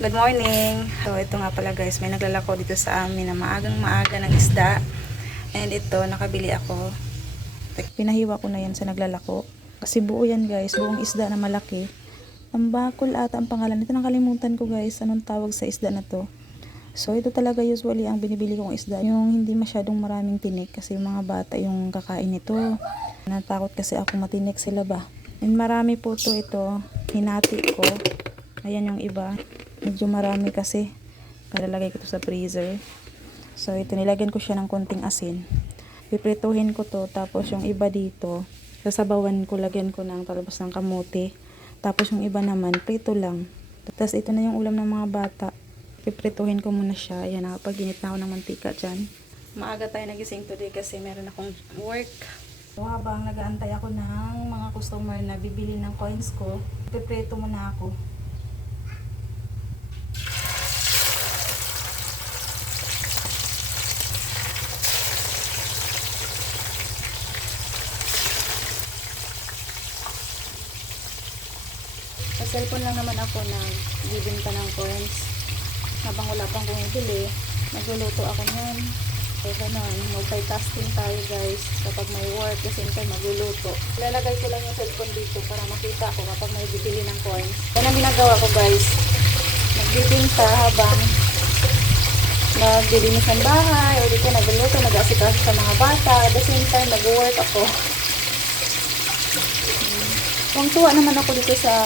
Good morning! So, ito nga pala guys, may naglalako dito sa amin na maagang maaga ng isda. And ito, nakabili ako. Pinahiwa ko na yan sa naglalako. Kasi buo yan guys, buong isda na malaki. Tambakol ata ang pangalan. Ito nakalimutan ko guys, anong tawag sa isda na to. So, ito talaga usually ang binibili kong isda. Yung hindi masyadong maraming tinik kasi yung mga bata yung kakain nito. Natakot kasi ako matinik sila ba. And marami po ito. Hinati ko. Ayan yung iba. Medyo marami kasi. Kalalagay ko to sa freezer. So, ito nilagyan ko siya ng konting asin. Piprituhin ko to. Tapos yung iba dito, sasabawan ko, lagyan ko ng talbos ng kamote. Tapos yung iba naman, prito lang. Tapos ito na yung ulam ng mga bata. Piprituhin ko muna siya. Ayan, nakapag-init na ako ng mantika dyan. Maaga tayo nagising today kasi meron akong work. So, habang nag-aantay ako ng mga customer na bibili ng coins ko, piprito muna ako. Sa cellphone lang naman ako na bibinta ng coins. Habang wala pang bumibili, nagluluto ako niyan. So, ganun, multitasking tayo guys. Kapag may work, kasi hindi magluluto. Lalagay ko lang yung cellphone dito para makita ko kapag may bibili ng coins. Yan ang ginagawa ko guys. Nagbibinta habang naglilinis ng bahay o dito nagluluto, nag-aasikaso sa mga bata. At the same time, nag-work ako. Tuwang-tuwa naman ako dito sa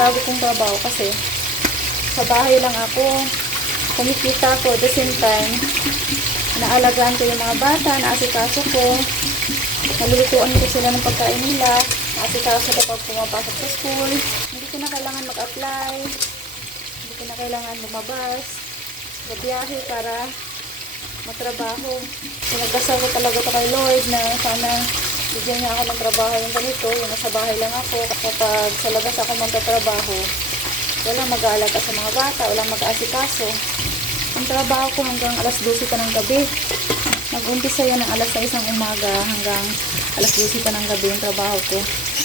bago kong trabaho kasi sa bahay lang ako, kumikita ko, at the same time naalagaan ko yung mga bata, naasikaso ko, nalulutuan ko sila ng pagkain nila, naasikaso ko pag pumapasok sa school. Hindi ko na kailangan mag-apply, hindi ko na kailangan lumabas gabiyahe para magtrabaho. Pinagdasal ko talaga ito kay Lord na sana bigyan niya ako ng trabaho yung ganito, yung nasa bahay lang ako. Kapag sa labas ako magtatrabaho, walang mag-aalaga sa mga bata, walang mag-aasikaso. Ang trabaho ko hanggang alas 12 pa ng gabi. Nag-umpisa yan ng alas 6 ng umaga hanggang alas 12 pa ng gabi yung trabaho ko.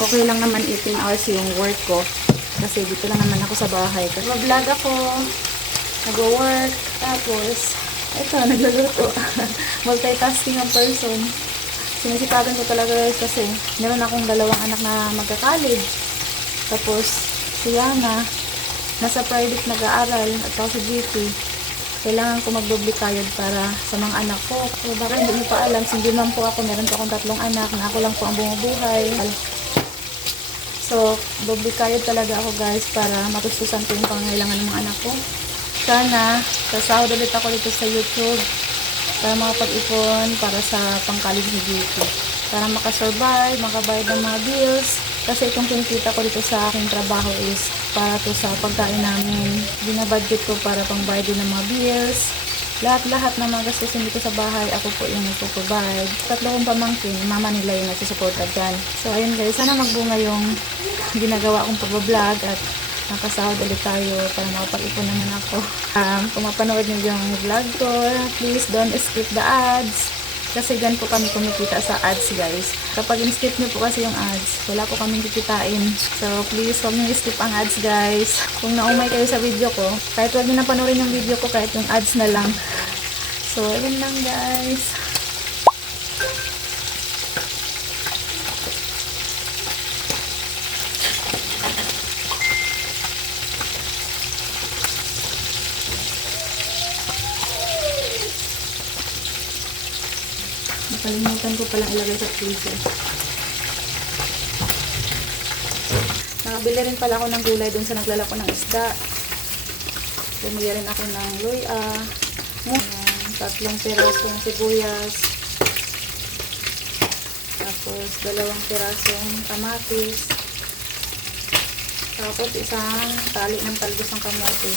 Okay lang naman 18 hours yung work ko. Kasi dito lang naman ako sa bahay. Mag-vlog ako, nag-work, tapos ito, nagluluto. Multitasking ang person. Sinisipagan ko talaga guys kasi meron akong dalawang anak na magka-college. Tapos si Yana nasa private nag-aaral at ako sa GP. Kailangan ko magdoble kayod para sa mga anak ko. So baka hindi niyo pa alam, single mom po ako. Meron po akong 3 anak na ako lang po ang bumubuhay. So doble kayod talaga ako guys para matustusan ko yung pangangailangan ng mga anak ko. Sana sasahod ulit ako dito sa YouTube para makapag-ipon para sa pang-college ni GP. Para makasurvive, makabayad ng mga bills. Kasi itong kinikita ko dito sa aking trabaho is para to sa pagkain namin. Binabudget ko para pang-bayad din ng mga bills. Lahat-lahat ng mga gastusin dito sa bahay, ako po yung nagpo-provide. 3 kong pamangkin, mama nila yung nagsusuporta dyan. So ayun guys, sana magbunga yung ginagawa kong pag-vlog at nakasahod ulit tayo para makapag-ipon naman ako. Kung mapanood niyo yung vlog ko, please don't skip the ads. Kasi gan po kami kumikita sa ads guys. Kapag in-skip niyo po kasi yung ads, wala po kaming kikitain. So please, huwag niyo skip ang ads guys. Kung naumay kayo sa video ko, kahit huwag niyo na panoorin yung video ko, kahit yung ads na lang. So, yun lang guys. Nakalimutan ko palang ilagay sa freezer. Nakabili rin pala ako ng gulay dun sa naglalako ng isda. Bumili rin ako ng luya, 3 pirasong sibuyas, tapos 2 pirasong kamatis, tapos isang tali ng talbos ng kamote.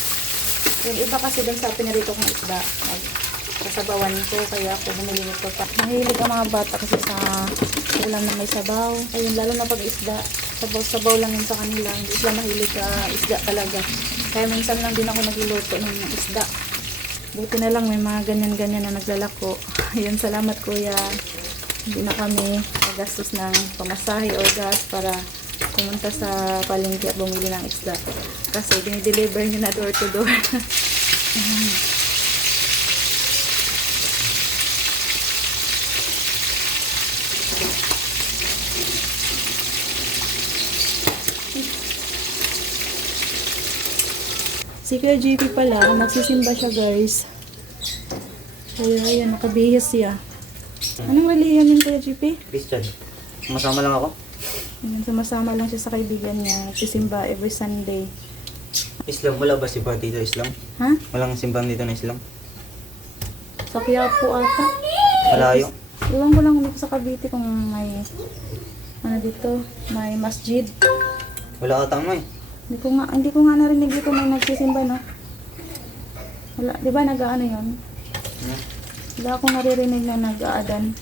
Yung iba kasi dun sa pinarito kong isda, kasabawan ko, kaya ako bumili nito. Mahilig ang mga bata kasi sa ulam na may sabaw. Ayun, lalo na pag isda, sabaw-sabaw lang yun sa kanila. Hindi sila mahilig sa isda talaga. Kaya minsan lang din ako nagluluto ng isda. Buti na lang may mga ganyan-ganyan na naglalako. Ayun, salamat kuya. Hindi na kami nagastos ng pamasahe o gas para pumunta sa palengke at bumili ng isda. Kasi dinideliver nyo na door to door. Si Kuya JP pala, magsisimba siya guys. Kaya ayan, nakabihis siya. Anong relihiyon yun Kuya JP? Christian. Masama lang ako. Ayan, sumasama lang siya sa kaibigan niya. Nagsisimba every Sunday. Islam. Wala ba simbahan dito Islam? Ha? Walang simbahan dito na Islam? Sa Quiapo ata. Malayo. Iwan ko lang dito sa Cavite kung may ano dito, may masjid. Wala atang mo eh. Hindi ko nga narinig dito may nagsisimba, no? Wala, di ba nag-ano yun? Hmm? Wala akong naririnig na nag-aadan.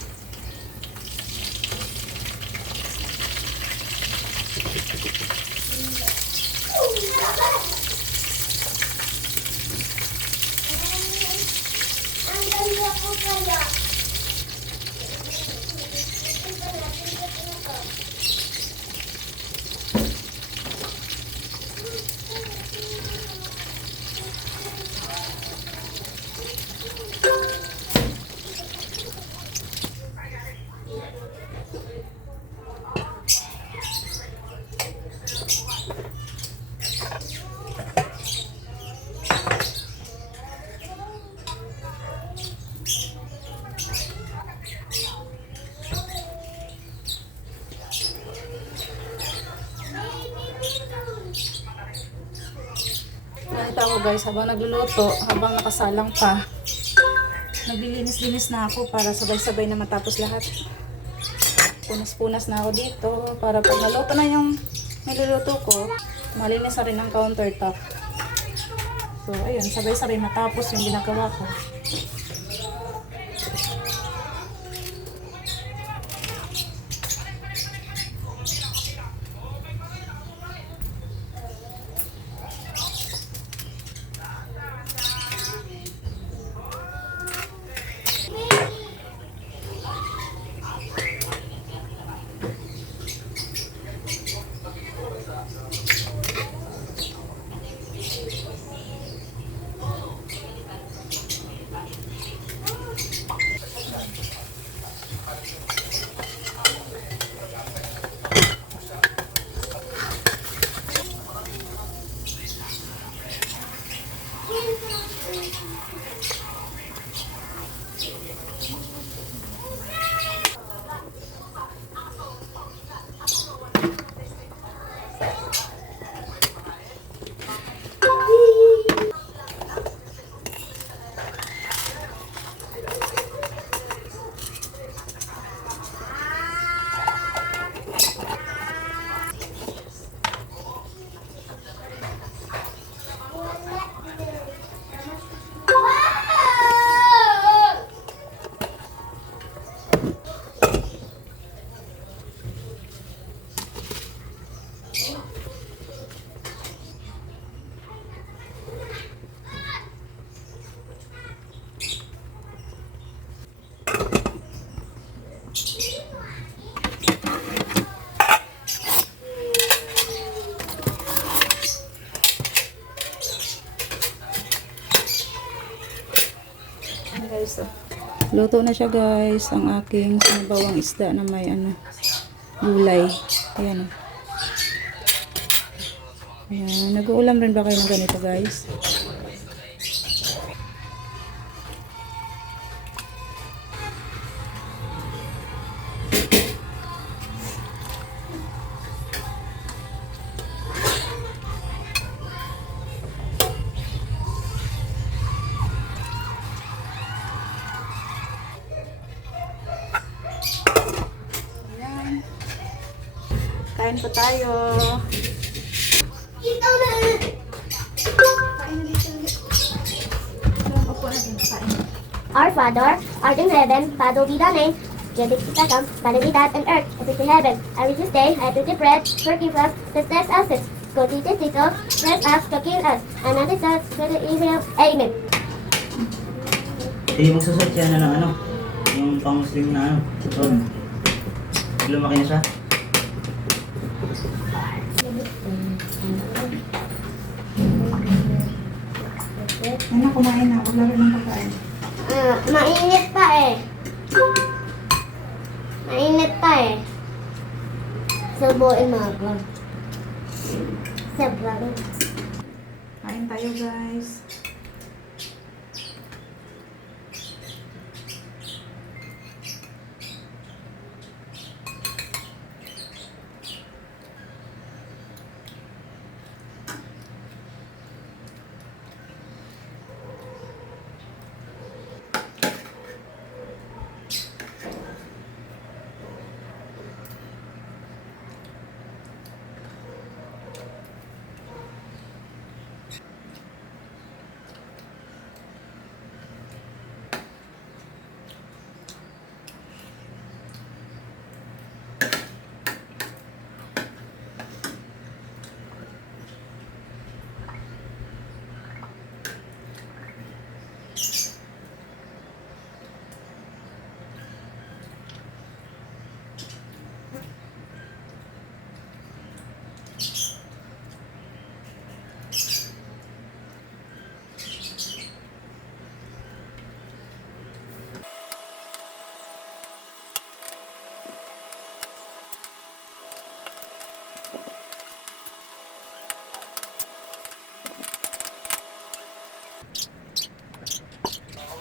Nakita ko guys, habang nagluluto, habang nakasalang pa, naglilinis-linis na ako para sabay-sabay na matapos lahat. Punas-punas na ako dito para pag naluto na yung niluluto ko, malinis na rin ang countertop. So ayun, sabay-sabay matapos yung ginagawa ko. Guys, luto na siya guys, ang aking sinabawang isda na may gulay. Ayan o. Ayan, nag-uulam rin ba kayo ng ganito guys? Kain po tayo. Our Father, art in heaven, hallowed be thy name. Your kingdom come, thy will be done on earth as it is in heaven. And this day, I do the bread, forgive us, the trespasses. Go to the Tito, let us forgive us, and not us to the evil. Amen. Hindi magsusot siya na ng yung pang-muslim na Lumaki na siya. Ano, kumain na. Wala rin ng pagkain. Mainit pa eh. Mainit pa eh. Subuin mo ako. Sobrang. Kain tayo, guys.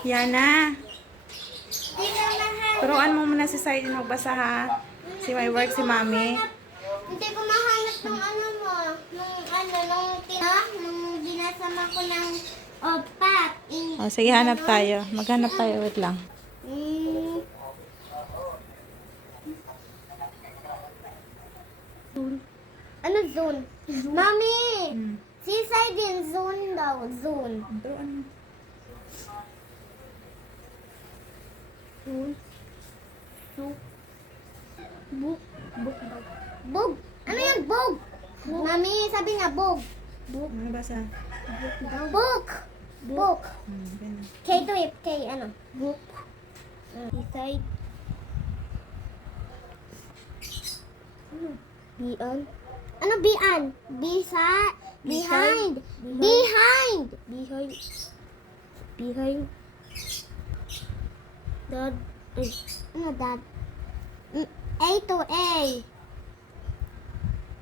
Yana, turuan mo muna si Saidi magbasa ha. Si may work si Mami. Hindi ko mahanap ng ano mo. Nung ginasama ko ng opat. O, sige, hanap tayo. Maghanap tayo, wait lang. Ano zone? Mami! Seaside din, zone daw, zone. Turuan mo. Zone. Bug. Bug. Bug. Ano yung bug? Mami, sabi nga bug. Bug. Ano basa? Book. Book. Ganun. K to it. K ano? Book. Seaside. Beyond. Ano beyond? Beside. Behind. Behind. Behind. Behind. Dad. Ay. Ano dad? A to A.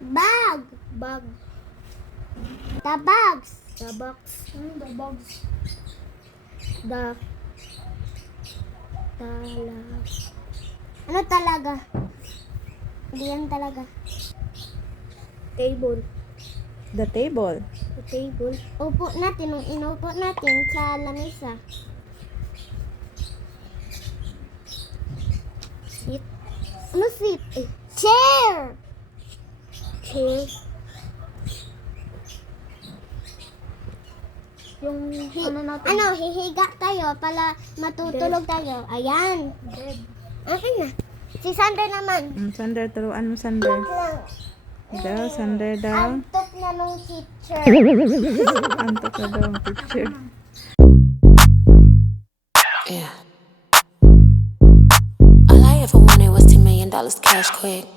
Bag. Bag. The bags. The bags. The bags. The. Ano talaga? Hindi yan talaga. Table. The table. The table. Upo natin. Nung inupo natin sa lamesa. Seat. Ano seat? Eh, chair. Chair. Yung hihiga tayo para matutulog tayo. Ayan. Akin na. Si Sander naman. Sander, turuan mo, Sander. Lang. Daw, Sander daw. Antok na nung teacher. Antok na daw ang picture. Yeah. All I ever wanted was $10 million cash quick.